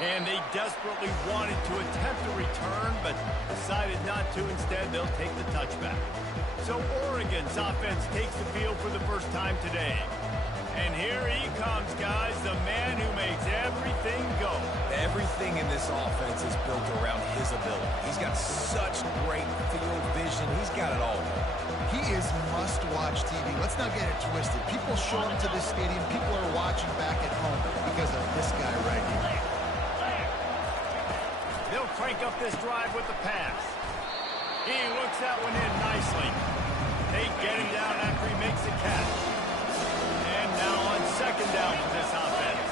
And they desperately wanted to attempt a return, but decided not to. Instead, they'll take the touchback. So Oregon's offense takes the field for the first time today. And here he comes, guys, the man who makes everything go. Everything in this offense is built around his ability. He's got such great field vision. He's got it all. He is must-watch TV. Let's not get it twisted. People show up to this stadium. People are watching back at home because of this guy right here. They'll crank up this drive with the pass. He looks that one in nicely. They get him down after he makes the catch. And now on second down with this offense.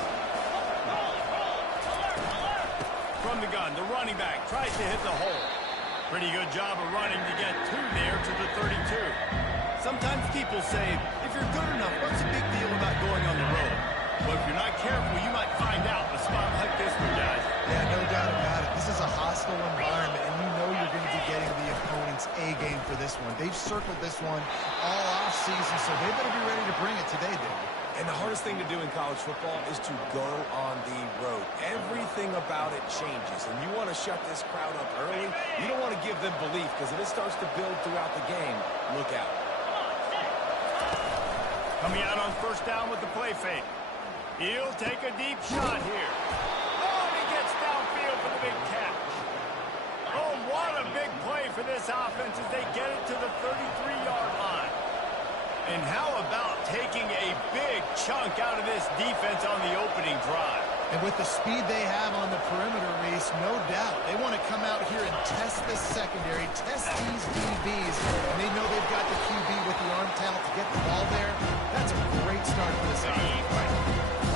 From the gun, the running back tries to hit the hole. Pretty good job of running to get too near to the 32. Sometimes people say, if you're good enough, what's the big deal about going on the road? Well, if you're not careful, you might find out a spot like this one, guys. Yeah, no doubt about it. This is a hostile environment, and you know you're going to be getting the opponent's A game for this one. They've circled this one all offseason, so they better be ready to bring it today, Dave. And the hardest thing to do in college football is to go on the road. Everything about it changes, and you want to shut this crowd up early. You don't want to give them belief, because if it starts to build throughout the game, look out. Coming out on first down with the play fake. He'll take a deep shot here. Oh, and he gets downfield for the big catch. Oh, what a big play for this offense as they get it to the 33-yard line. And how about taking a big chunk out of this defense on the opening drive? And with the speed they have on the perimeter, Reese, no doubt, they want to come out here and test this secondary, test these DBs, and they know they've got the QB with the arm talent to get the ball there. That's a great start for this offense.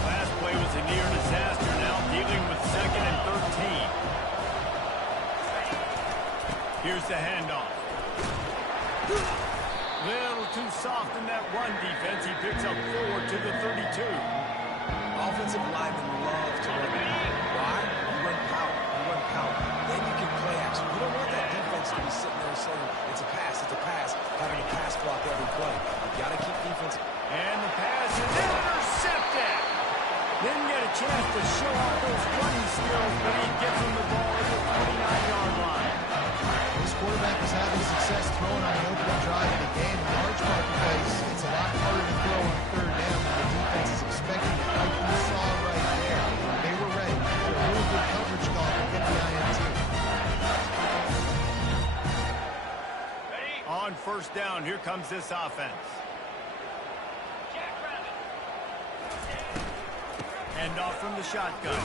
Last play was a near disaster, now dealing with 2nd and 13. Here's the handoff. Little too soft in that run defense. He picks up 4 to the 32. Offensive linemen love to run. Why? You run power. You run power. Then you can play action. You don't want that defense to be sitting there saying, it's a pass, having a pass block every play. You've got to keep defense. And the pass is intercepted. Didn't get a chance to show off those running skills, but he gets him the ball at the 29-yard line. This quarterback is having success throwing on the opening drive of the game, in large part because it's a lot harder to throw on third down when the defense is expecting it. Like you saw right there, they were ready. They had a really good coverage call to get the INT. On first down, here comes this offense. Hand off from the shotgun.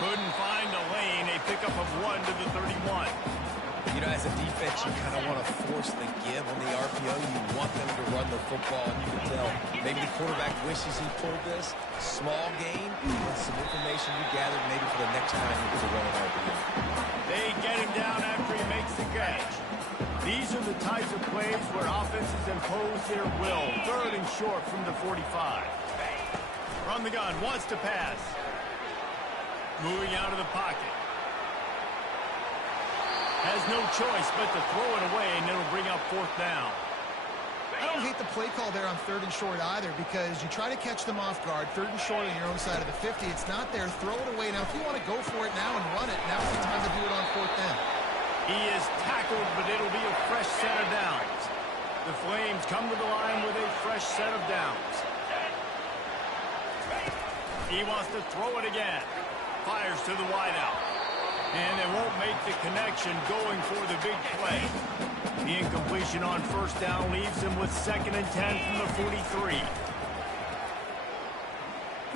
Couldn't find a lane. A pickup of 1 to the 31. You know, as a defense, you kind of want to force the give on the RPO. You want them to run the football, and you can tell maybe the quarterback wishes he pulled this. Small gain, and some information you gathered maybe for the next time he was a running RPO. They get him down after he makes the catch. These are the types of plays where offenses impose their will. 3rd and short from the 45. From the gun, wants to pass. Moving out of the pocket. Has no choice but to throw it away, and it'll bring up 4th down. I don't hate the play call there on 3rd and short either, because you try to catch them off guard. 3rd and short on your own side of the 50. It's not there. Throw it away. Now, if you want to go for it now and run it, now's the time to do it on 4th down. He is tackled, but it'll be a fresh set of downs. The Flames come to the line with a fresh set of downs. He wants to throw it again. Fires to the wideout. And they won't make the connection going for the big play. The incompletion on first down leaves him with 2nd and 10 from the 43.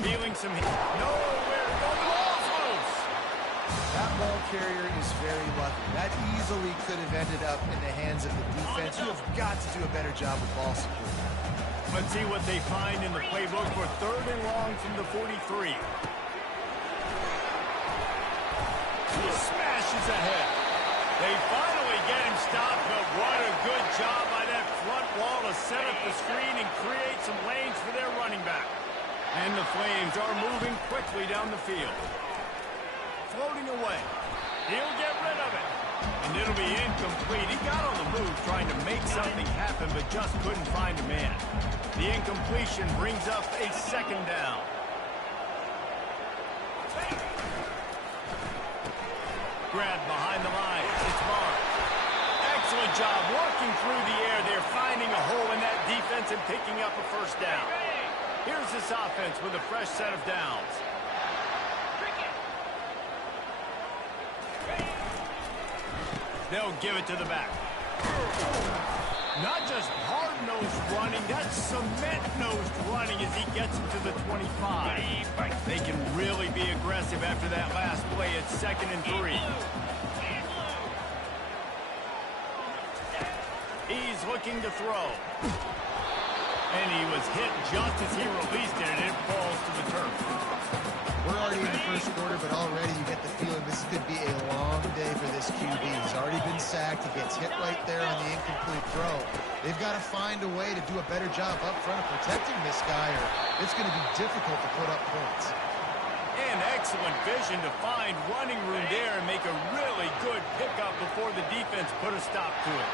Feeling some hit. Nowhere to go. The ball's loose. That ball carrier is very lucky. That easily could have ended up in the hands of the defense. You have got to do a better job with ball security. Let's see what they find in the playbook for 3rd and long from the 43. He smashes ahead. They finally get him stopped, but what a good job by that front wall to set up the screen and create some lanes for their running back. And the Flames are moving quickly down the field. Floating away. He'll get rid of it. And it'll be incomplete. He got on the move trying to make something happen, but just couldn't find a man. The incompletion brings up a 2nd down. grabbed behind the line. It's Mark. Excellent job working through the air. They're finding a hole in that defense and picking up a first down. Here's this offense with a fresh set of downs. They'll give it to the back. Not just hard-nosed running, that's cement-nosed running as he gets into the 25. They can really be aggressive after that last play. It's 2nd and 3. He's looking to throw. And he was hit just as he released it, and it falls to the turf. We're already in the first quarter, but already you get the feeling this could be a long day for this QB. He's already been sacked. He gets hit right there on the incomplete throw. They've got to find a way to do a better job up front of protecting this guy, or it's going to be difficult to put up points. And excellent vision to find running room there and make a really good pickup before the defense put a stop to it.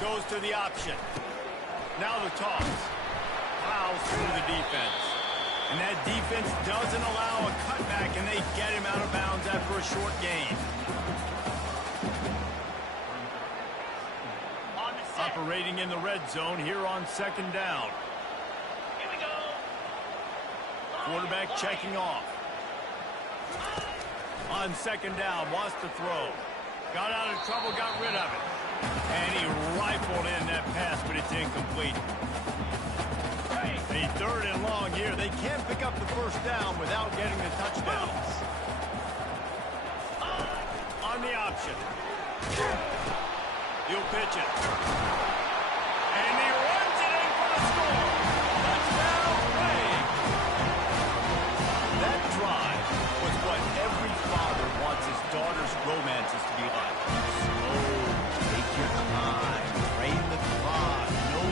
Goes to the option. Now the toss. Plows through the defense. And that defense doesn't allow a cutback, and they get him out of bounds after a short gain. Operating in the red zone here on 2nd down. Here we go. Quarterback checking off. On 2nd down, wants to throw. Got out of trouble, got rid of it. And he rifled in that pass, but it's incomplete. A 3rd and long here. They can't pick up the first down without getting the touchdowns. On the option. He'll pitch it. And he runs it in for the score. Touchdown, Ray. That drive was what every father wants his daughter's romances to be like. Drain the clock. No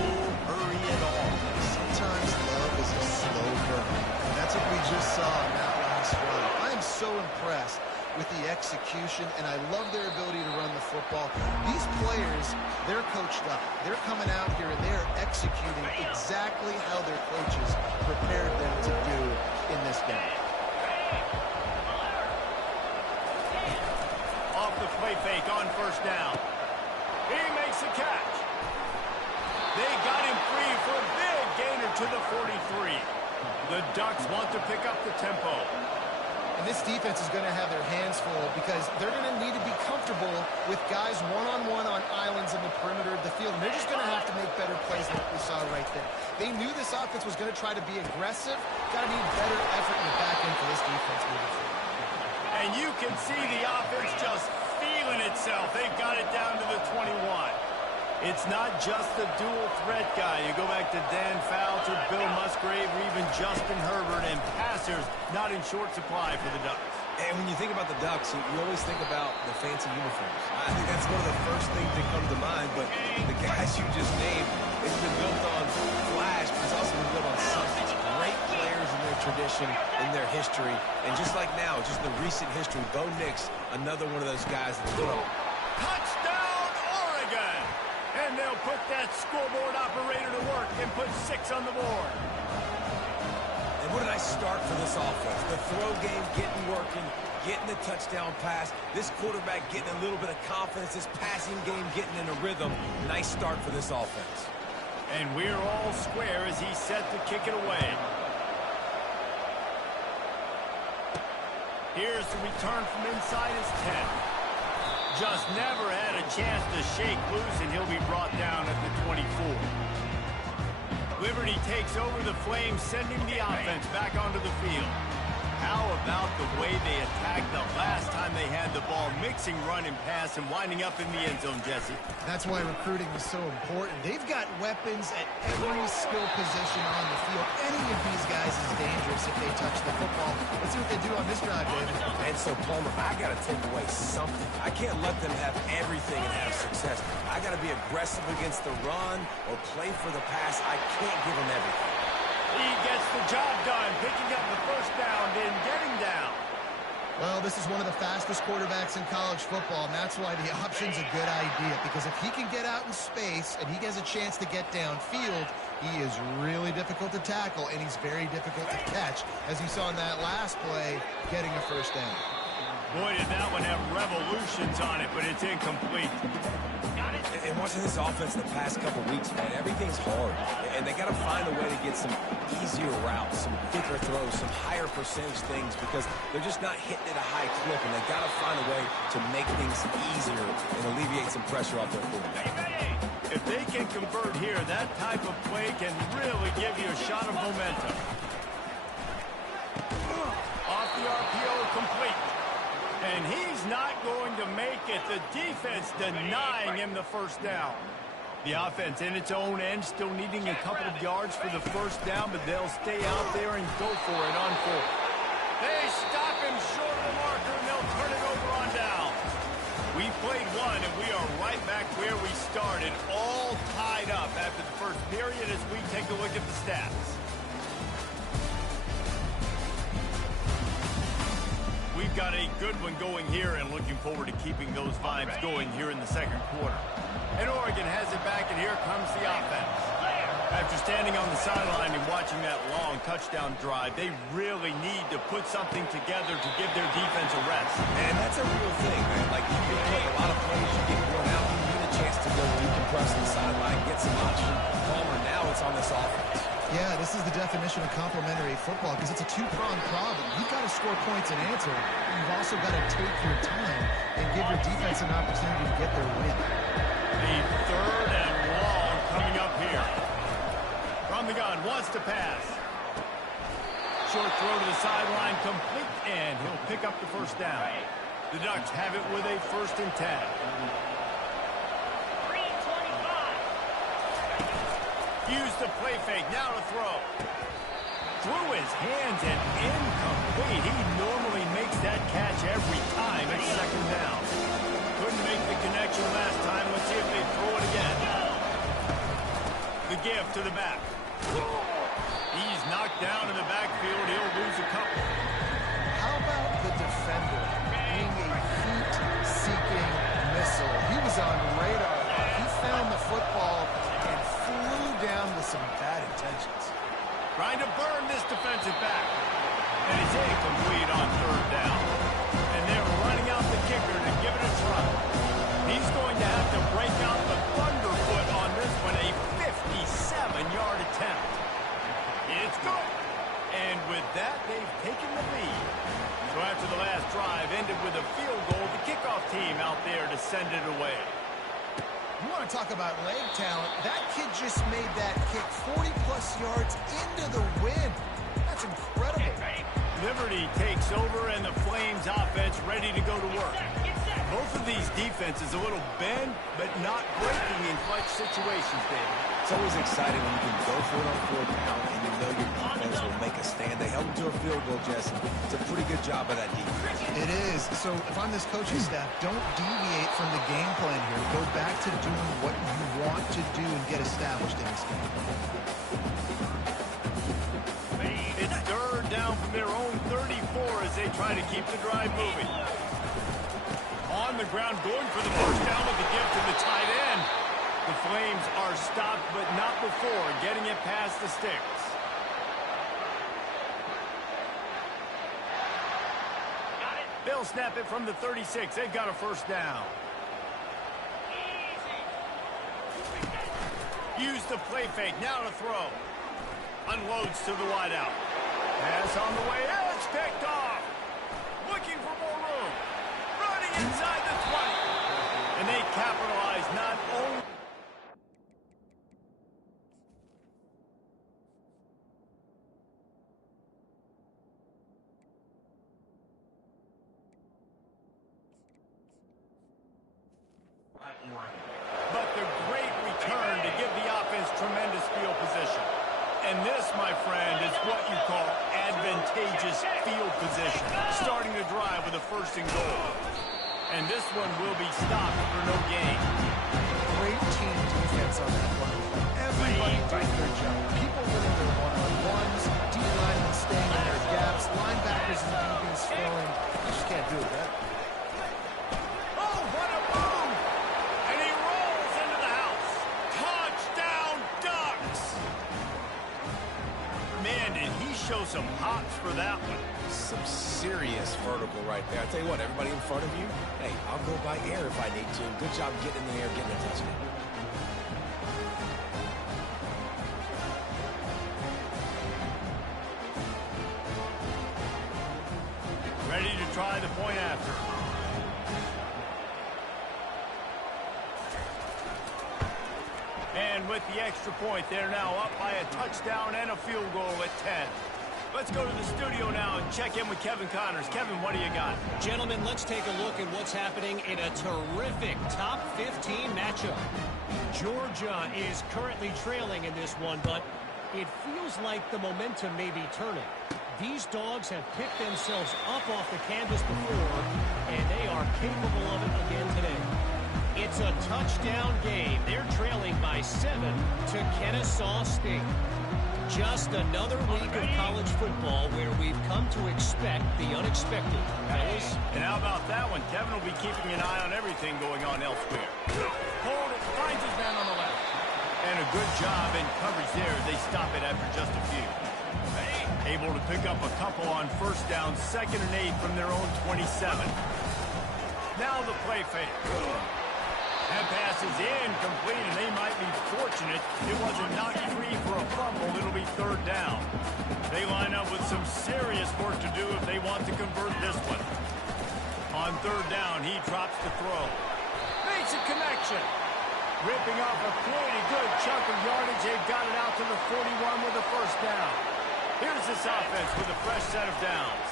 hurry at all. Sometimes love is a slow burn. And that's what we just saw in that last run. I am so impressed with the execution, and I love their ability to run the football. These players, they're coached up. They're coming out here, and they're executing exactly how their coaches prepared them to do in this game. Off the play fake on 1st down. He makes a catch. They got him free for a big gainer to the 43. The Ducks want to pick up the tempo. And this defense is going to have their hands full because they're going to need to be comfortable with guys one-on-one on islands in the perimeter of the field. And they're just going to have to make better plays than what we saw right there. They knew this offense was going to try to be aggressive. Got to need better effort in the back end for this defense moving forward. And you can see the offense just feeling itself. They've got it down to the 21. It's not just the dual threat guy. You go back to Dan Fouts or Bill Musgrave or even Justin Herbert, and passers not in short supply for the Ducks. And when you think about the Ducks, you always think about the fancy uniforms. I think that's one of the first things that come to mind, but the guys you just named, it's been built on flash, but it's also been built on substance. Great players in their tradition, in their history, and just like now, just the recent history, Bo Nix, another one of those guys that's put on. Touchdown, Oregon! And they'll put that scoreboard operator to work and put 6 on the board. And what did I start for this offense? The throw game getting working, getting the touchdown pass, this quarterback getting a little bit of confidence, this passing game getting in a rhythm. Nice start for this offense. And we're all square as he's set to kick it away. Here's the return from inside his 10. Just never had a chance to shake loose, and he'll be brought down at the 24. Liberty takes over the Flames, sending the offense back onto the field. How about the way they attacked the last time they had the ball, mixing run and pass and winding up in the end zone, Jesse? That's why recruiting is so important. They've got weapons at every skill position on the field. Any of these guys is dangerous if they touch the football. Let's see what they do on this drive, David. And so, Palmer, I got to take away something. I can't let them have everything and have success. I got to be aggressive against the run or play for the pass. I can't give them everything. He gets the job done, picking up the first down and getting down. Well, this is one of the fastest quarterbacks in college football, and that's why the option's a good idea, because if he can get out in space and he has a chance to get downfield, He is really difficult to tackle, and he's very difficult to catch, as you saw in that last play, getting a first down. Boy, did that one have revolutions on it, but it's incomplete. And watching this offense the past couple weeks, man, everything's hard. And they got to find a way to get some easier routes, some quicker throws, some higher percentage things, because they're just not hitting at a high clip, and they got to find a way to make things easier and alleviate some pressure off their quarterback. If they can convert here, that type of play can really give you a shot of momentum. Off the RPO, complete. And he's not going to make it. The defense denying him the first down. The offense in its own end, still needing a couple of yards for the first down, but they'll stay out there and go for it on fourth. They stop him short of the marker, and they'll turn it over on down. We played one, and we are right back where we started, all tied up after the first period as we take a look at the stats. We've got a good one going here and looking forward to keeping those vibes going here in the second quarter. And Oregon has it back, and here comes the offense. After standing on the sideline and watching that long touchdown drive, they really need to put something together to give their defense a rest. And that's a real thing, man. Like, you get a lot of plays, you get worn out, you need a chance to go decompress on the sideline, get some oxygen. Palmer, now it's on this offense. Yeah, this is the definition of complementary football, because it's a two-pronged problem. You've got to score points and answer. You've also got to take your time and give your defense an opportunity to get their win. The third and long coming up here. From the gun, wants to pass. Short throw to the sideline, complete, and he'll pick up the first down. The Ducks have it with a 1st and 10. Use the play fake, now to throw. Through his hands and incomplete. He normally makes that catch every time at second down. Couldn't make the connection last time. Let's see if they throw it again. The give to the back. He's knocked down in the backfield. He'll lose a couple. How about the defender being a heat-seeking missile? He was on radar. He found the football and flew down with some bad intentions. Trying to burn this defensive back. And it's incomplete on 3rd down. And they're running out the kicker to give it a try. He's going to have to break out the thunderfoot on this one, a 57-yard attempt. It's good. And with that, they've taken the lead. So after the last drive ended with a field goal, the kickoff team out there to send it away. You want to talk about leg talent? That kid just made that kick 40-plus yards into the wind. That's incredible. Liberty takes over, and the Flames offense ready to go to work. Both of these defenses a little bend, but not breaking in clutch situations, David. It's always exciting when you can go for it on 4th down and you know your defense will make a stand. They held them to a field goal, Jesse. It's a pretty good job of that defense. It is. So if I'm this coaching staff, don't deviate from the game plan here. Go back to doing what you want to do and get established in this game. It's 3rd down from their own 34 as they try to keep the drive moving. On the ground, going for the first down with the give to the tight end. The Flames are stopped, but not before getting it past the sticks. They'll snap it from the 36. They've got a first down. Use the play fake. Now to throw. Unloads to the wideout. Pass on the way. It's picked off. Looking for more room. Running inside the 20. And they capitalize not only... but the great return to give the offense tremendous field position. And this, my friend, is what you call advantageous field position. Starting to drive with a 1st and goal. And this one will be stopped for no gain. Great team defense on that one. Everybody doing their job. People winning their one-on-ones, D-linemen staying in their gaps, linebackers and DBs filling. You just can't do it better. Oh, what a move! And he rolls into the house. Touchdown, Ducks! ropes for that one. Some serious vertical right there. I tell you what, everybody in front of you, hey, I'll go by air if I need to. Good job getting in the air, getting a touchdown. Ready to try the point after. And with the extra point, they're now up by a touchdown and a field goal at 10. Let's go to the studio now and check in with Kevin Connors. Kevin, what do you got? Gentlemen, let's take a look at what's happening in a terrific top 15 matchup. Georgia is currently trailing in this one, but it feels like the momentum may be turning. These dogs have picked themselves up off the canvas before, and they are capable of it again today. It's a touchdown game. They're trailing by 7 to Kennesaw State. Just another week of college football where we've come to expect the unexpected. Fellas? And how about that one? Kevin will be keeping an eye on everything going on elsewhere. Hold it, finds his man on the left. And a good job in coverage there. They stop it after just a few. Able to pick up a couple on first down, 2nd and 8 from their own 27. Now the play fake. That pass is incomplete, and they might be fortunate it wasn't knocked free for a fumble. It'll be 3rd down. They line up with some serious work to do if they want to convert this one. On 3rd down, he drops the throw. Makes a connection. Ripping off a pretty good chunk of yardage. They've got it out to the 41 with a 1st down. Here's this offense with a fresh set of downs.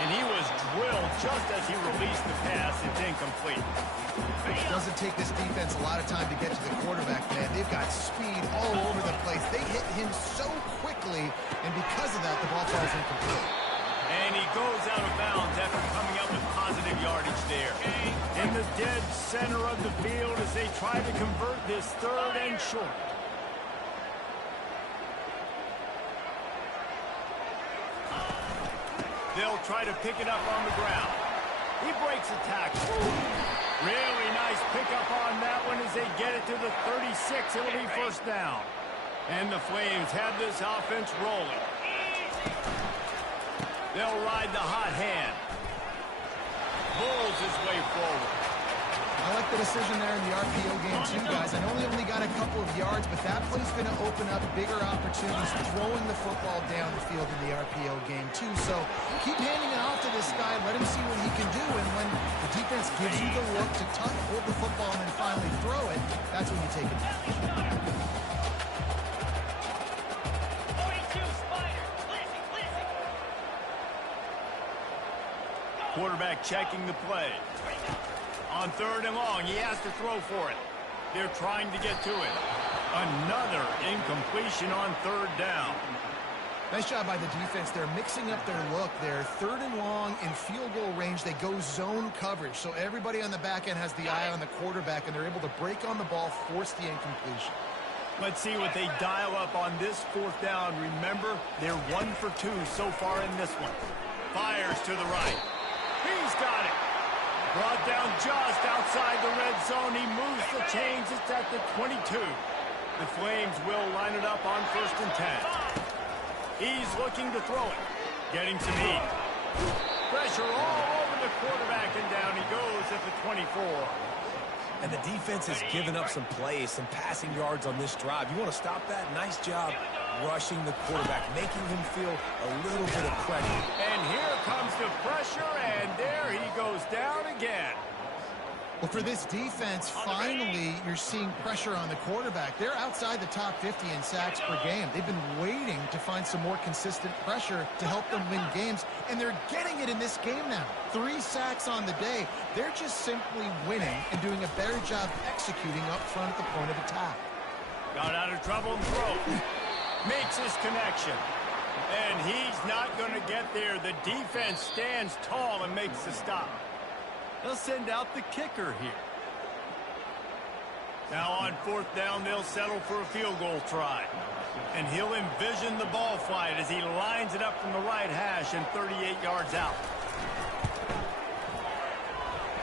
And he was drilled just as he released the pass. It's incomplete. It doesn't take this defense a lot of time to get to the quarterback, man. They've got speed all over the place. They hit him so quickly, and because of that, the ball falls incomplete. And he goes out of bounds after coming up with positive yardage there. In the dead center of the field as they try to convert this 3rd and short. They'll try to pick it up on the ground. He breaks a tackle. Really nice pickup on that one as they get it to the 36. It'll be 1st down. And the Flames have this offense rolling. They'll ride the hot hand. Bulls his way forward. I like the decision there in the RPO game too, guys. I know they only got a couple of yards, but that play's going to open up bigger opportunities throwing the football down the field in the RPO game too. So keep handing it off to this guy. Let him see what he can do. And when the defense gives you the look to hold the football and then finally throw it, that's when you take it. Quarterback checking the play. On 3rd and long, he has to throw for it. They're trying to get to it. Another incompletion on 3rd down. Nice job by the defense. They're mixing up their look. They're 3rd and long in field goal range. They go zone coverage. So everybody on the back end has the eye on the quarterback, and they're able to break on the ball, force the incompletion. Let's see what they dial up on this 4th down. Remember, they're 1 for 2 so far in this one. Fires to the right. He's got it. Brought down just outside the red zone. He moves the chains. It's at the 22. The Flames will line it up on 1st and 10. He's looking to throw it. Getting some heat. Pressure all over the quarterback, and down he goes at the 24. And the defense has given up some plays, some passing yards on this drive. You want to stop that? Nice job rushing the quarterback, making him feel a little bit of pressure. And here comes the pressure, and there he goes down again. Well, for this defense, finally, you're seeing pressure on the quarterback. They're outside the top 50 in sacks per game. They've been waiting to find some more consistent pressure to help them win games, and they're getting it in this game now. 3 sacks on the day. They're just simply winning and doing a better job executing up front at the point of attack. Got out of trouble and throw. Makes his connection. And he's not going to get there. The defense stands tall and makes the stop. They'll send out the kicker here. Now on 4th down, they'll settle for a field goal try. And he'll envision the ball flight as he lines it up from the right hash and 38 yards out.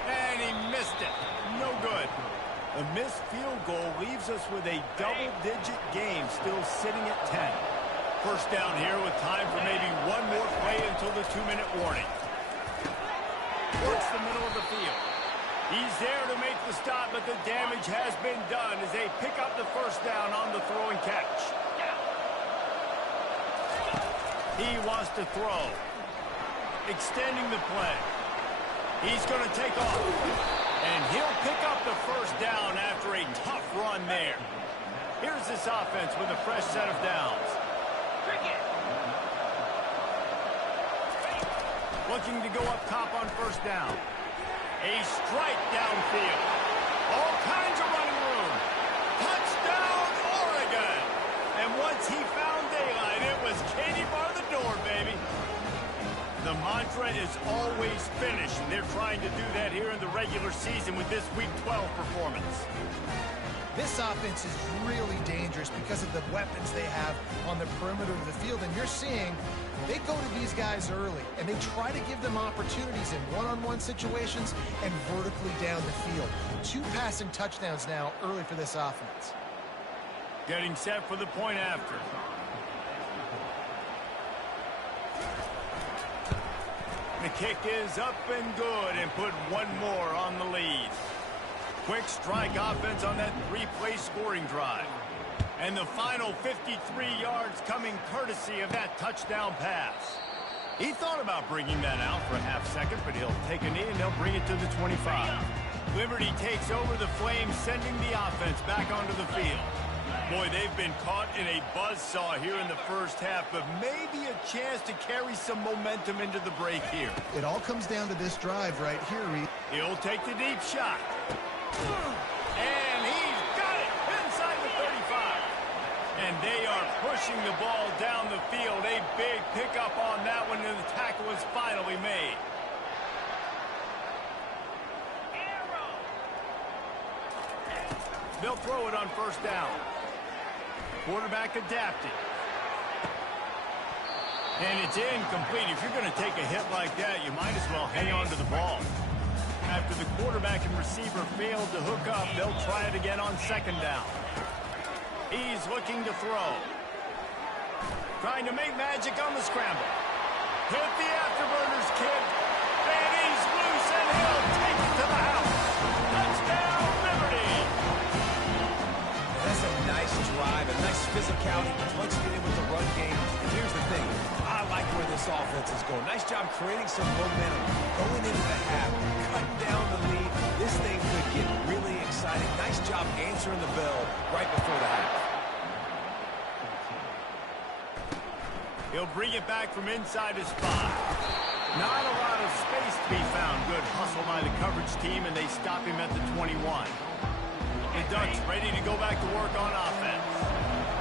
And he missed it. No good. A missed field goal leaves us with a double-digit game still sitting at 10. First down here with time for maybe one more play until the 2-minute warning. Towards the middle of the field. He's there to make the stop, but the damage has been done as they pick up the first down on the throw and catch. He wants to throw. Extending the play. He's going to take off. And he'll pick up the first down after a tough run there. Here's this offense with a fresh set of downs. Looking to go up top on first down. A strike downfield. All kinds of running room. Touchdown, Oregon. And once he found daylight, it was Katie bar the door, baby. The mantra is always finish, and they're trying to do that here in the regular season with this Week 12 performance. This offense is really dangerous because of the weapons they have on the perimeter of the field. And you're seeing they go to these guys early, and they try to give them opportunities in one-on-one situations and vertically down the field. 2 passing touchdowns now early for this offense. Getting set for the point after. The kick is up and good, and put one more on the lead. Quick strike offense on that 3-play scoring drive. And the final 53 yards coming courtesy of that touchdown pass. He thought about bringing that out for a half second, but he'll take a knee and they'll bring it to the 25. Liberty takes over the Flames, sending the offense back onto the field. Boy, they've been caught in a buzzsaw here in the first half, but maybe a chance to carry some momentum into the break here. It all comes down to this drive right here, Reed. He'll take the deep shot. And he's got it inside the 35. And they are pushing the ball down the field. A big pickup on that one, and the tackle is finally made. They'll throw it on first down. Quarterback adapted. And it's incomplete. If you're going to take a hit like that, you might as well hang on to the ball. After the quarterback and receiver failed to hook up, they'll try it again on second down. He's looking to throw. Trying to make magic on the scramble. Hit the afterburners, kid. And he's loose, and he'll take it to the house. Touchdown, Liberty. That's a nice drive, a nice physicality, punched it in with the run game. And here's the thing, I like where this offense is going. Nice job creating some momentum, going into the half, cutting down the lead. This thing could get really exciting. Nice job answering the bell right before the half. He'll bring it back from inside his spot. Not a lot of space to be found. Good hustle by the coverage team, and they stop him at the 21. The Ducks ready to go back to work on offense.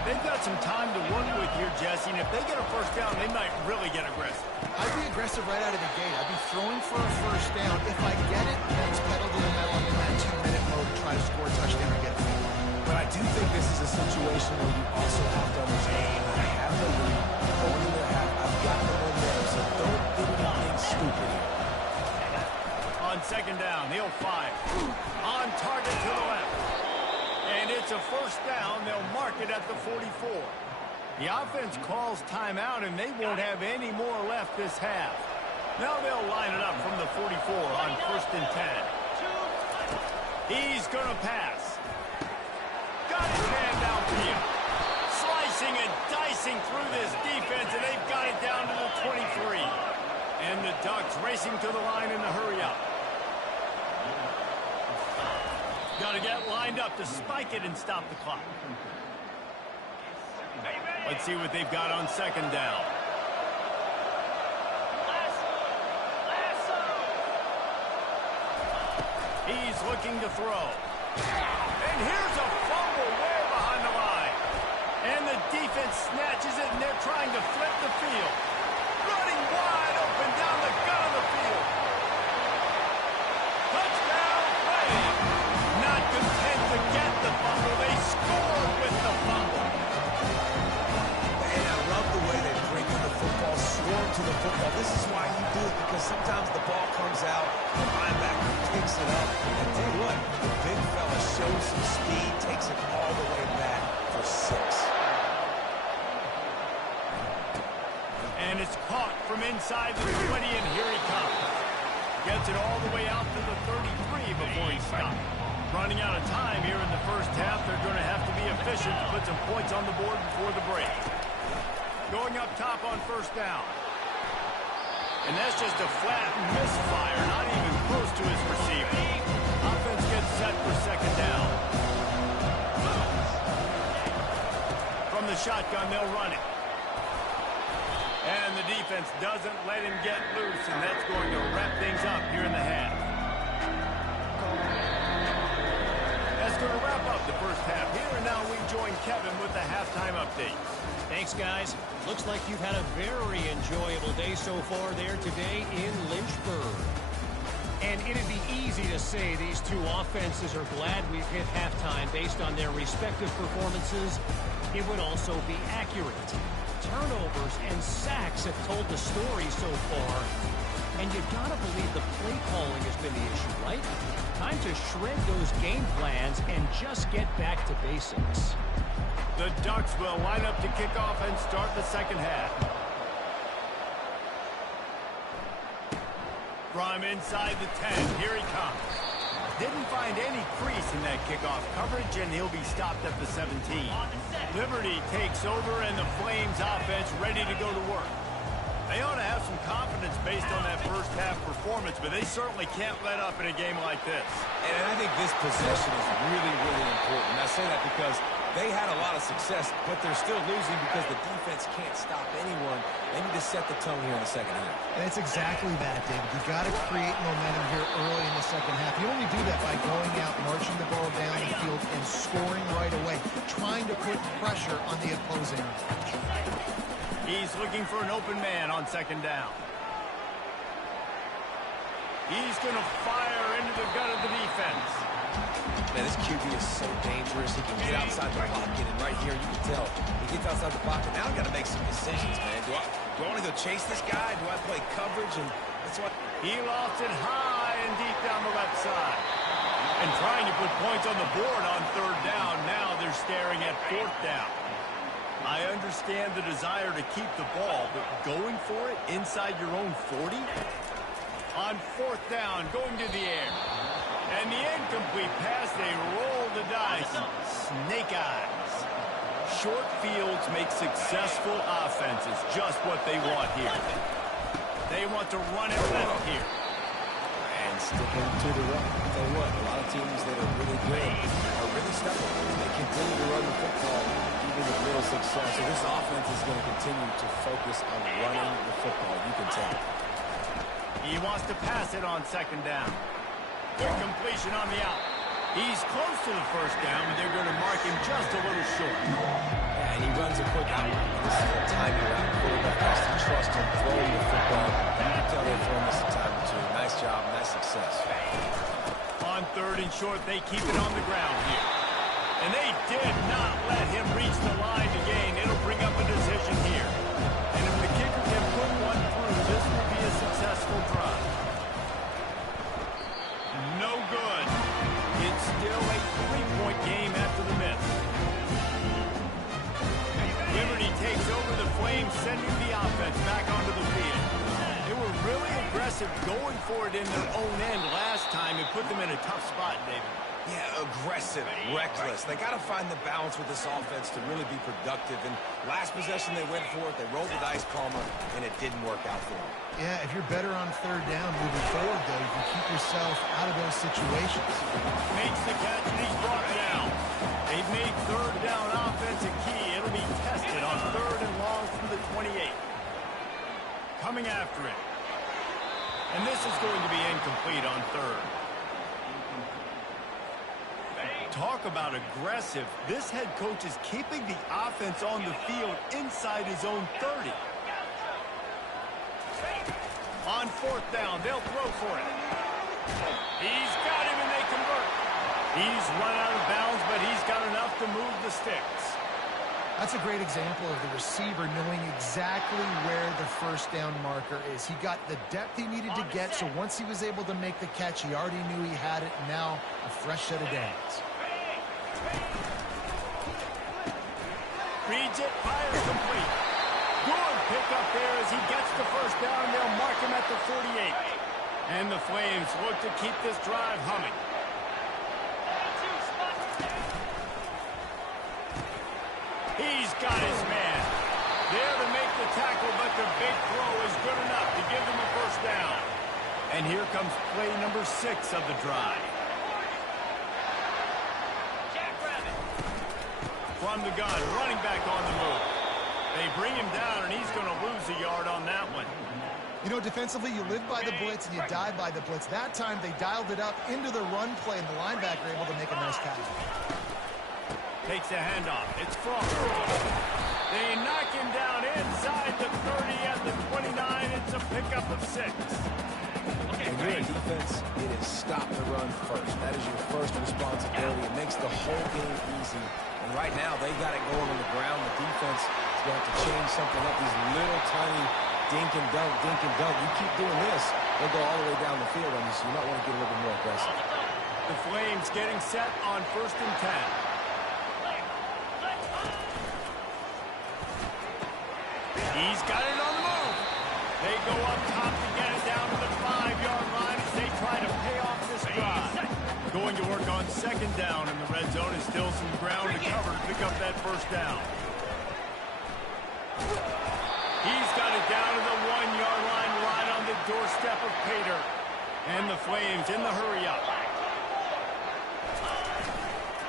They've got some time to work with here, Jesse, and if they get a first down, they might really get aggressive. I'd be aggressive right out of the gate. I'd be throwing for a first down. If I get it, then it's pedal to the metal. I'm in that 2-minute mode to try to score a touchdown or get it. But I do think this is a situation where you also have to understand, I have the lead, going into the half, I've got the momentum, so don't do anything stupid here. On second down, he'll fire. On target to the left. And it's a first down. They'll mark it at the 44. The offense calls timeout, and they won't have any more left this half. Now they'll line it up from the 44 on first and 10. He's going to pass. Got his man downfield. Slicing and dicing through this defense, and they've got it down to the 23. And the Ducks racing to the line in the hurry up. Got to get lined up to spike it and stop the clock. Let's see what they've got on second down. He's looking to throw. And here's a fumble way behind the line. And the defense snatches it, and they're trying to flip the field. Running wide open down the gut of the field. Touchdown, Flames. Not content to get the fumble, they scored with the fumble. And I love the way they bring in the football, swarm to the football. This is why you do it, because sometimes the ball comes out, the linebacker picks it up, and tell you what, the big fella shows some speed, takes it all the way back for 6. And it's caught from inside the 20, and here he comes. Gets it all the way out to the 33 before he stopped. Running out of time here in the first half. They're going to have to be efficient to put some points on the board before the break. Going up top on first down. And that's just a flat misfire, not even close to his receiver. Offense gets set for second down. From the shotgun, they'll run it. And the defense doesn't let him get loose, and that's going to wrap things up here in the half. That's going to wrap up the first half here, and now we join Kevin with the halftime updates. Thanks, guys. Looks like you've had a very enjoyable day so far there today in Lynchburg. And it'd be easy to say these two offenses are glad we've hit halftime based on their respective performances. It would also be accurate. Turnovers and sacks have told the story so far. And you've got to believe the play calling has been the issue, right? Time to shred those game plans and just get back to basics. The Ducks will line up to kick off and start the second half. From inside the 10, here he comes. Didn't find any crease in that kickoff coverage, and he'll be stopped at the 17. Liberty takes over, and the Flames offense ready to go to work. They ought to have some confidence based on that first half performance, but they certainly can't let up in a game like this. And I think this possession is really, really important. I say that because they had a lot of success, but they're still losing because the defense can't stop anyone. They need to set the tone here in the second half. And it's exactly that, David. You got to create momentum here early in the second half. You only do that by going out, marching the ball down the field, and scoring right away, trying to put pressure on the opposing. He's looking for an open man on second down. He's going to fire into the gut of the defense. Man, this QB is so dangerous. He can get outside the pocket, and right here you can tell he gets outside the pocket. Now I've got to make some decisions, man. Do I want to go chase this guy? Do I play coverage? And that's what he lost it high and deep down the left side. And trying to put points on the board on third down. Now they're staring at fourth down. I understand the desire to keep the ball, but going for it inside your own 40? On fourth down, going to the air. And the incomplete pass, they roll the dice. Snake eyes. Short fields make successful offenses just what they want here. They want to run it left here. And sticking to the run. I'll tell you what, a lot of teams that are really good are really stubborn. They continue to run the football even with little success. So this offense is going to continue to focus on running the football. You can tell. He wants to pass it on second down. Good completion on the out. He's close to the first down, but they're going to mark him just a little short. Yeah, and he runs a quick out. This is a timing route. Quarterback has to trust him throwing the football. You can tell they're throwing this a time or two. Nice job, nice success. On third and short, they keep it on the ground here. And they did not let him reach the line to gain. It'll bring up a decision here. And if the kicker can put one through, this will be a successful drive. No good. It's still a three-point game after the miss. Liberty takes over the Flames, sending the offense back onto the field. They were really aggressive going for it in their own end last time. It put them in a tough spot, David. Yeah, aggressive, reckless. They got to find the balance with this offense to really be productive. And last possession, they went for it. They rolled the dice, Palmer, and it didn't work out for them. Yeah, if you're better on third down moving forward, though, you can keep yourself out of those situations. Makes the catch, and he's brought down. They've made third down offense a key. It'll be tested on third and long from the 28. Coming after it. And this is going to be incomplete on third. Talk about aggressive. This head coach is keeping the offense on the field inside his own 30. On fourth down, they'll throw for it. He's got him, and they convert. He's run out of bounds, but he's got enough to move the sticks. That's a great example of the receiver knowing exactly where the first down marker is. He got the depth he needed to get, so once he was able to make the catch, he already knew he had it. Now, a fresh set of downs. Reads it, fires complete. Good pickup there as he gets the first down. They'll mark him at the 48. And the Flames look to keep this drive humming. He's got his man. There to make the tackle, but the big throw is good enough to give them a first down. And here comes play number 6 of the drive. From the gun, running back on the move. They bring him down, and he's going to lose a yard on that one. You know, defensively, you live by the blitz and you die by the blitz. That time, they dialed it up into the run play, and the linebacker able to make a nice catch. Takes a handoff. It's From. They knock him down inside the 30 at the 29. It's a pickup of 6. When you're a defense, it is stop the run first. That is your first responsibility. It makes the whole game easy. And right now, they got it going on the ground. The defense is going to have to change something up. These little tiny dink and dunk, dink and dunk. You keep doing this, they'll go all the way down the field on you, so you might want to get a little bit more aggressive. The Flames getting set on 1st and 10. He's got it on the move. They go up top to get it down to the 5-yard line as they try to pay off this drive. Going to work on 2nd down in the red zone is still some ground to cover to pick up that first down. He's got it down to the 1-yard line right on the doorstep of Pater. And the Flames in the hurry-up.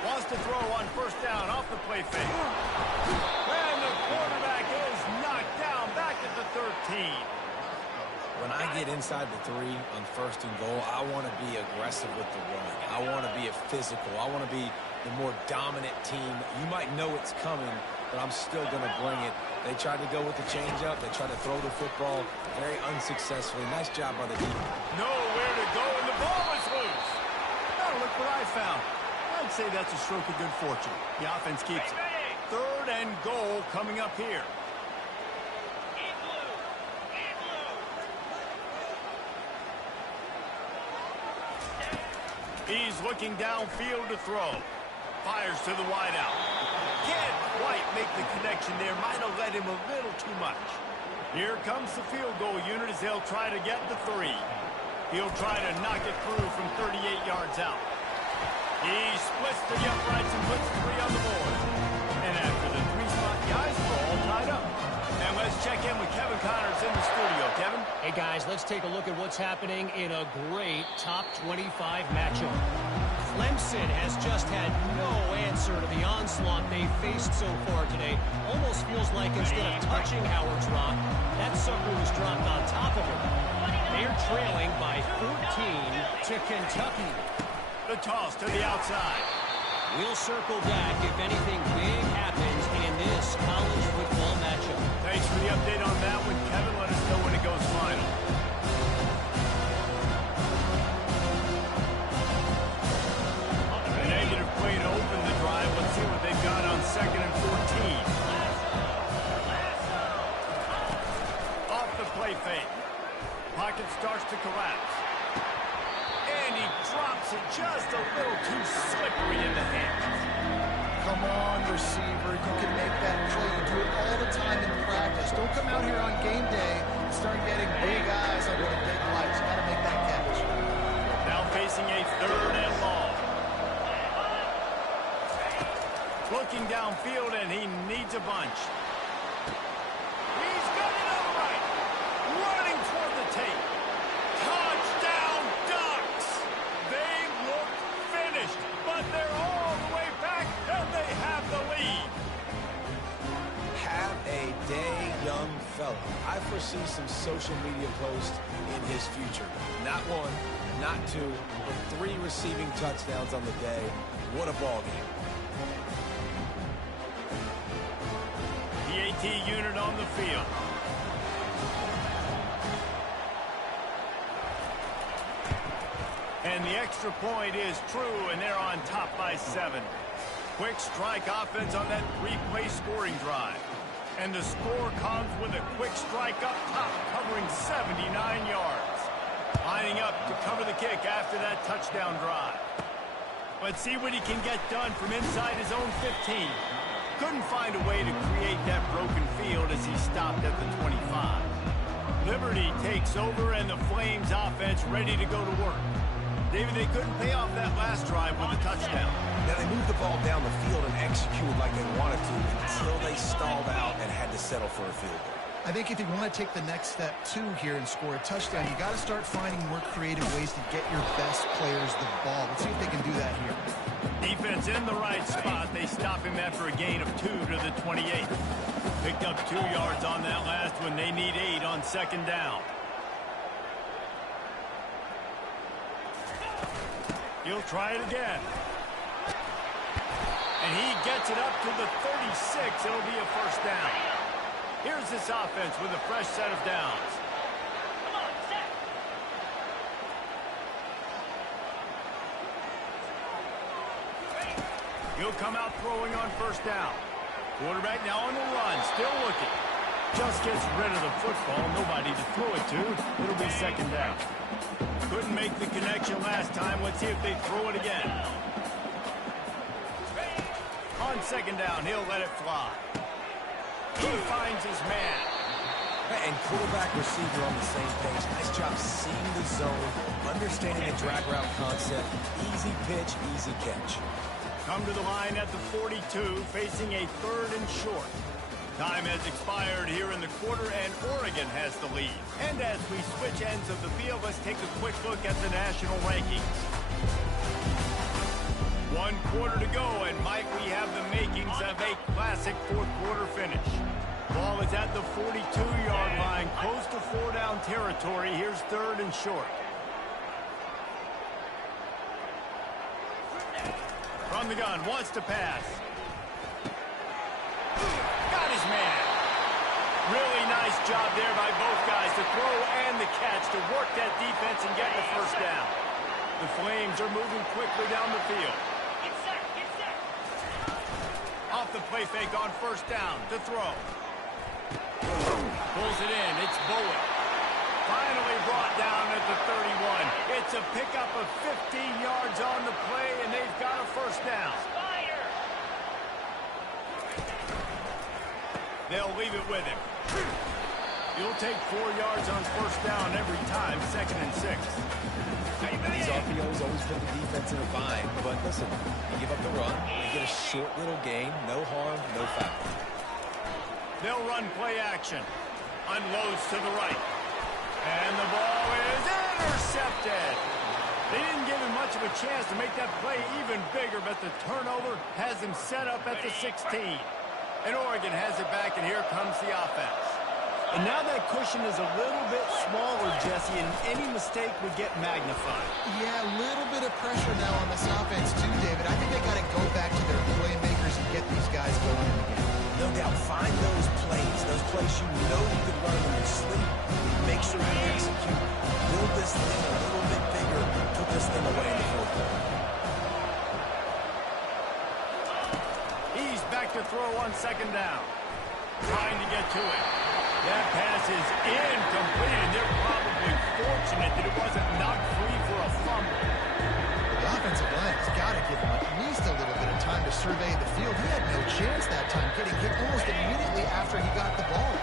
Wants to throw on 1st down off the play fake. And the quarterback is knocked down back at the 13. When I get inside the 3 on 1st and goal, I want to be aggressive with the run. I want to be physical. I want to be the more dominant team. You might know it's coming, but I'm still going to bring it. They tried to go with the changeup. They tried to throw the football very unsuccessfully. Nice job by the defense. Nowhere to go, and the ball is loose. Now look what I found. I'd say that's a stroke of good fortune. The offense keeps it. 3rd and goal coming up here. He's looking downfield to throw. Fires to the wideout. Can't quite make the connection there. Might have led him a little too much. Here comes the field goal unit as they'll try to get the 3. He'll try to knock it through from 38 yards out. He splits the uprights and puts 3 on the board. And after the 3-spot guys, we're all tied up. And let's check in with Kevin Connors in the studio. Kevin? Hey, guys, let's take a look at what's happening in a great top 25 matchup. Clemson has just had no answer to the onslaught they've faced so far today. Almost feels like instead of touching Howard's Rock, that sucker was dropped on top of him. They're trailing by 14 to Kentucky. The toss to the outside. We'll circle back if anything big happens in this college football matchup. Thanks for the update on that one, Kevin. Let us know when it goes final. A negative play to open the drive. Let's see what they've got on 2nd and 14. Off the play fake. Pocket starts to collapse. And he drops it just a little too slippery in the hands. Come on, receiver. You can make that play. You do it all the time in practice. Don't come out here on game day and start getting big eyes on the big lights. You got to make that catch. Now facing a 3rd and long. Looking downfield, and he needs a bunch. He's got it upright. Running toward the tape. Touchdown Ducks! They look finished, but they're all the way back, and they have the lead. Have a day, young fella. I foresee some social media posts in his future. Not 1, not 2, but 3 receiving touchdowns on the day. What a ball game. The AT unit on the field. And the extra point is true, and they're on top by 7. Quick strike offense on that 3-play scoring drive. And the score comes with a quick strike up top, covering 79 yards. Lining up to cover the kick after that touchdown drive. Let's see what he can get done from inside his own 15. Couldn't find a way to create that broken field as he stopped at the 25. Liberty takes over, and the Flames offense ready to go to work. David, they couldn't pay off that last drive with a touchdown. Now, they moved the ball down the field and executed like they wanted to until they stalled out and had to settle for a field goal. I think if you want to take the next step, too, here and score a touchdown, you got to start finding more creative ways to get your best players the ball. Let's see if they can do that here. Defense in the right spot. They stop him after a gain of 2 to the 28. Picked up 2 yards on that last one. They need 8 on second down. He'll try it again. And he gets it up to the 36. It'll be a first down. Here's this offense with a fresh set of downs. He'll come out throwing on first down. Quarterback now on the run, still looking. Just gets rid of the football, nobody to throw it to. It'll be second down. Couldn't make the connection last time. Let's see if they throw it again. On second down, he'll let it fly. He finds his man. And quarterback receiver on the same page. Nice job seeing the zone, understanding the drag route concept. Easy pitch, easy catch. Come to the line at the 42, facing a 3rd and short. Time has expired here in the quarter, and Oregon has the lead. And as we switch ends of the field, let's take a quick look at the national rankings. 1 quarter to go, and Mike, we have the makings of a classic 4th quarter finish. Ball is at the 42-yard line, close to 4-down territory. Here's 3rd and short. From the gun, wants to pass. Got his man. Really nice job there by both guys, the throw and the catch, to work that defense and get the first down. The Flames are moving quickly down the field. Off the play fake on first down to throw. Pulls it in. It's Bowen. Finally brought down at the 31. It's a pickup of 15 yards on the play, and they've got a first down. They'll leave it with him. He'll take 4 yards on first down every time, 2nd and 6. These RPOs always put the defense in a bind, but listen, you give up the run, you get a short little gain, no harm, no foul. They'll run play action. Unloads to the right. And the ball is intercepted. They didn't give him much of a chance to make that play even bigger, but the turnover has him set up at the 16. And Oregon has it back, and here comes the offense. And now that cushion is a little bit smaller, Jesse, and any mistake would get magnified. Yeah, a little bit of pressure now on this offense too, David. I think they got to go back to their playmakers and get these guys going again. No doubt, find those plays you know you could run in your sleep. Make sure you execute. Build this thing a little bit bigger. Put this thing away in the 4th quarter. He's back to throw on second down. Trying to get to it. That pass is incomplete, and they're probably fortunate that it wasn't knocked free for a fumble. The offensive line has got to give him at least a little bit of time to survey the field. He had no chance that time, getting hit almost immediately after he got the ball.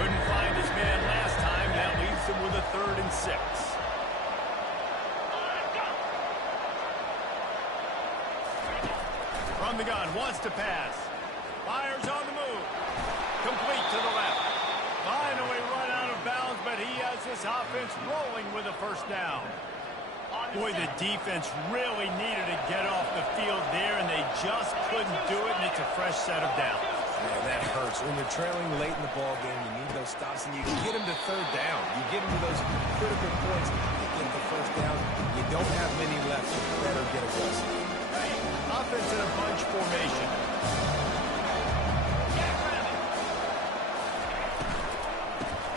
Couldn't find his man last time. That leaves him with a 3rd and 6. From the gun, wants to pass. Fires on the move. Complete to the left. Finally run out of bounds, but he has this offense rolling with a first down. Boy, the defense really needed to get off the field there, and they just couldn't do it, and it's a fresh set of downs. Man, that hurts. When you're trailing late in the ball game, you need those stops, and you get them to 3rd down. You get them to those critical points, you get the first down. You don't have many left, so you better get aggressive. Offense in a bunch formation.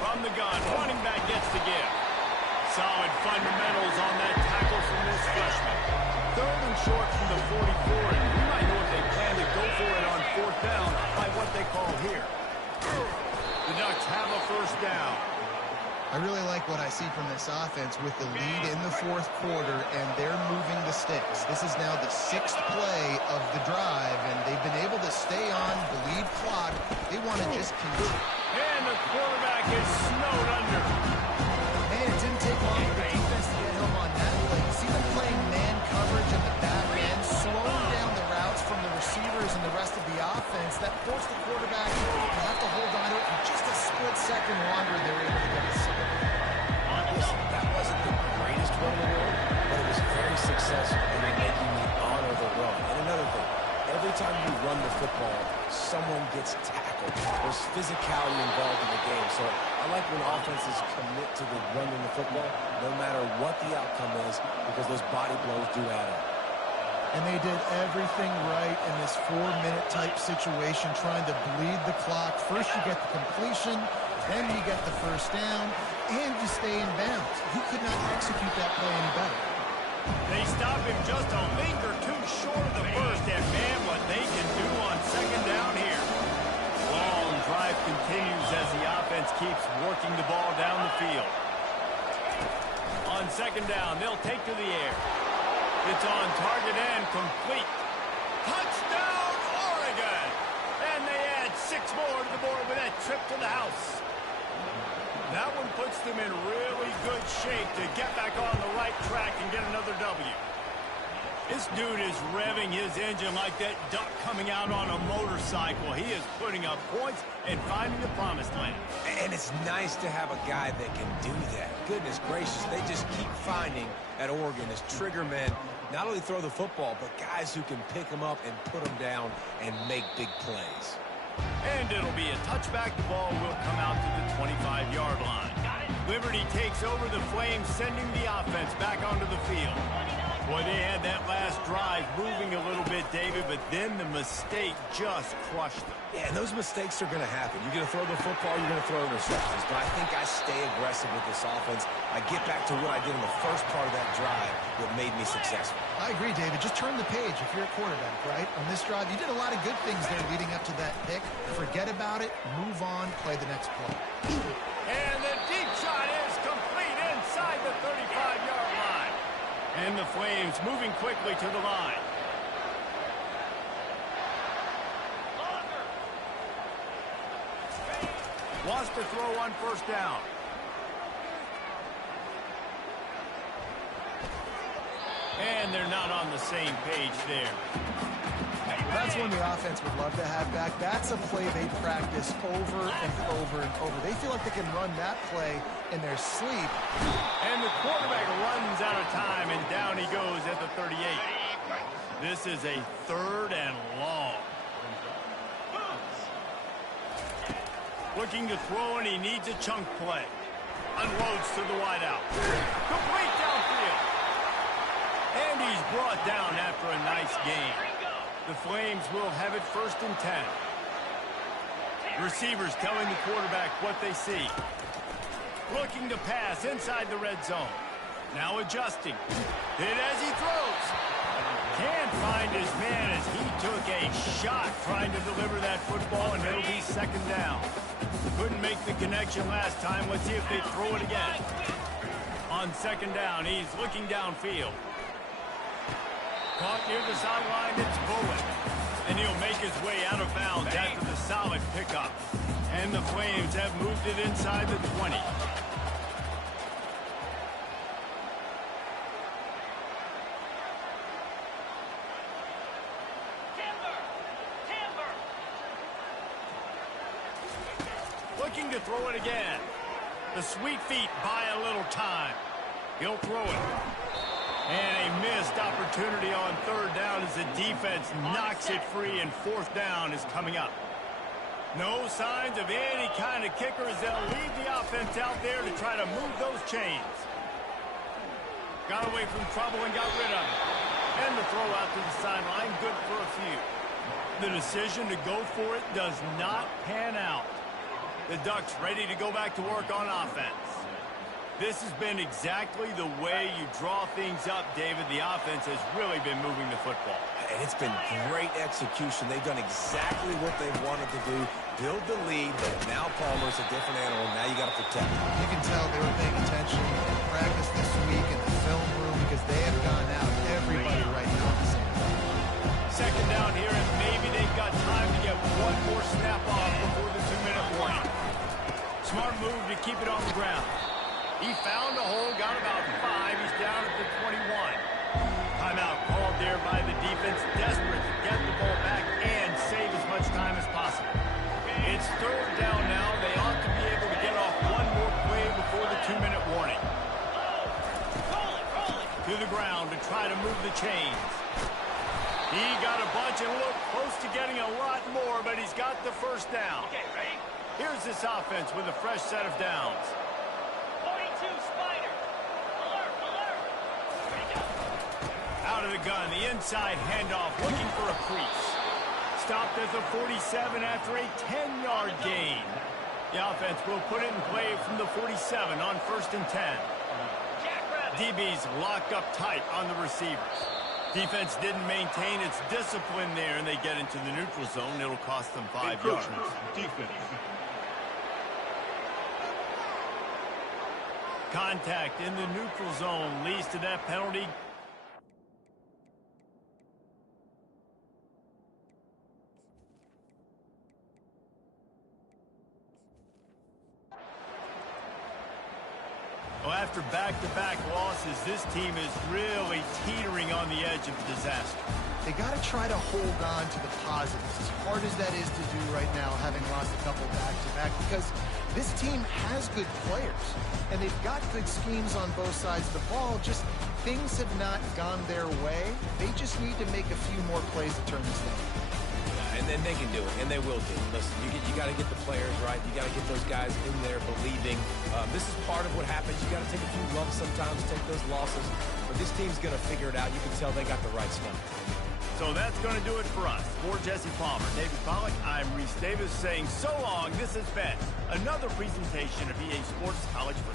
From the gun, running back gets the give. Solid fundamentals on that tackle from this freshman. 3rd and short from the 44, and we might know if they plan to go for it on 4th down by what they call here. The Ducks have a first down. I really like what I see from this offense with the lead in the fourth quarter, and they're moving the sticks. This is now the 6th play of the drive, and they've been able to stay on the lead clock. They want to just continue. And the quarterback is snowed under. And it didn't take long for the defense to get home on that play. You see them playing man coverage in the back end, slowing down the routes from the receivers and the rest of the offense. That forced the quarterback to have to hold on to it for just a split second longer. They were able to get a sack. Listen, that wasn't the greatest run in the world, but it was very successful in making me honor the run. And another thing, every time you run the football, someone gets tackled. There's physicality involved in the game. So I like when offenses commit to the running the football, no matter what the outcome is, because those body blows do add up. And they did everything right in this 4-minute type situation, trying to bleed the clock. First you get the completion, then you get the first down, and you stay in bounds. You could not execute that play any better. They stop him just a link or two short of the first, and man, what they can do on second down here. Long drive continues as the offense keeps working the ball down the field. On second down, they'll take to the air. It's on target and complete. Touchdown, Oregon! And they add 6 more to the board with that trip to the house. That one puts them in really good shape to get back on the right track and get another W. This dude is revving his engine like that duck coming out on a motorcycle. He is putting up points and finding the promised land. And it's nice to have a guy that can do that. Goodness gracious, they just keep finding at Oregon as trigger men not only throw the football, but guys who can pick them up and put them down and make big plays. And it'll be a touchback. The ball will come out to the 25-yard line. Liberty takes over the Flames, sending the offense back onto the field. Boy, they had that last drive moving a little bit, David, but then the mistake just crushed them. Yeah, and those mistakes are going to happen. You're going to throw the football, you're going to throw interceptions. But I think I stay aggressive with this offense. I get back to what I did in the first part of that drive that made me successful. I agree, David. Just turn the page if you're a quarterback, right? On this drive, you did a lot of good things there leading up to that pick. Forget about it, move on, play the next play. And the deep shot is complete inside the 35-yard line. And the Flames moving quickly to the line. Wants to throw on first down. And they're not on the same page there. That's one the offense would love to have back. That's a play they practice over and over and over. They feel like they can run that play in their sleep. And the quarterback runs out of time, and down he goes at the 38. This is a 3rd and long. Looking to throw, and he needs a chunk play. Unloads to the wideout. Complete downfield. And he's brought down after a nice gain. The Flames will have it 1st and 10. Receivers telling the quarterback what they see. Looking to pass inside the red zone. Now adjusting. Hit as he throws. Can't find his man as he took a shot trying to deliver that football, and it'll be 2nd down. Couldn't make the connection last time. Let's see if they throw it again. On 2nd down, he's looking downfield. Caught near the sideline, it's Bowen. And he'll make his way out of bounds after the solid pickup. And the Flames have moved it inside the 20. Looking to throw it again. The sweet feet buy a little time. He'll throw it. And a missed opportunity on 3rd down as the defense knocks it free, and 4th down is coming up. No signs of any kind of kicker as they'll leave the offense out there to try to move those chains. Got away from trouble and got rid of it. And the throw out to the sideline, good for a few. The decision to go for it does not pan out. The Ducks ready to go back to work on offense. This has been exactly the way you draw things up, David. The offense has really been moving the football. And it's been great execution. They've done exactly what they wanted to do. build the lead, but now Palmer's a different animal. Now you got to protect him. You can tell they were paying attention in practice this week in the film room because they have gone out everybody right now at the same time. Second down here, and maybe they've got time to get one more snap off before the 2-minute warning. Smart move to keep it on the ground. He found a hole, got about 5. He's down at the 21. Timeout called there by the defense, desperate to get the ball back and save as much time as possible. It's third down now. They ought to be able to get off one more play before the 2-minute warning. To the ground to try to move the chains. He got a bunch and looked close to getting a lot more, but he's got the first down. Okay, ready? Here's this offense with a fresh set of downs. 42 Spider. Alert, alert. Ready, go. Out of the gun, the inside handoff, looking for a crease. Stopped at the 47 after a 10-yard gain. The offense will put it in play from the 47 on 1st and 10. DBs locked up tight on the receivers. Defense didn't maintain its discipline there, and they get into the neutral zone. It'll cost them 5 yards. Defense. Contact in the neutral zone leads to that penalty. Well, after back-to-back losses, this team is really teetering on the edge of disaster. They got to try to hold on to the positives, as hard as that is to do right now, having lost a couple back-to-back, because this team has good players, and they've got good schemes on both sides of the ball, just things have not gone their way. They just need to make a few more plays to turn this thing. And then they can do it, and they will do it. Listen, you got to get the players right. You got to get those guys in there believing. This is part of what happens. You got to take a few lumps sometimes, take those losses. But this team's going to figure it out. You can tell they got the right stuff. So that's going to do it for us. For Jesse Palmer, David Pollack, I'm Reese Davis saying so long. This has been another presentation of EA Sports College Football.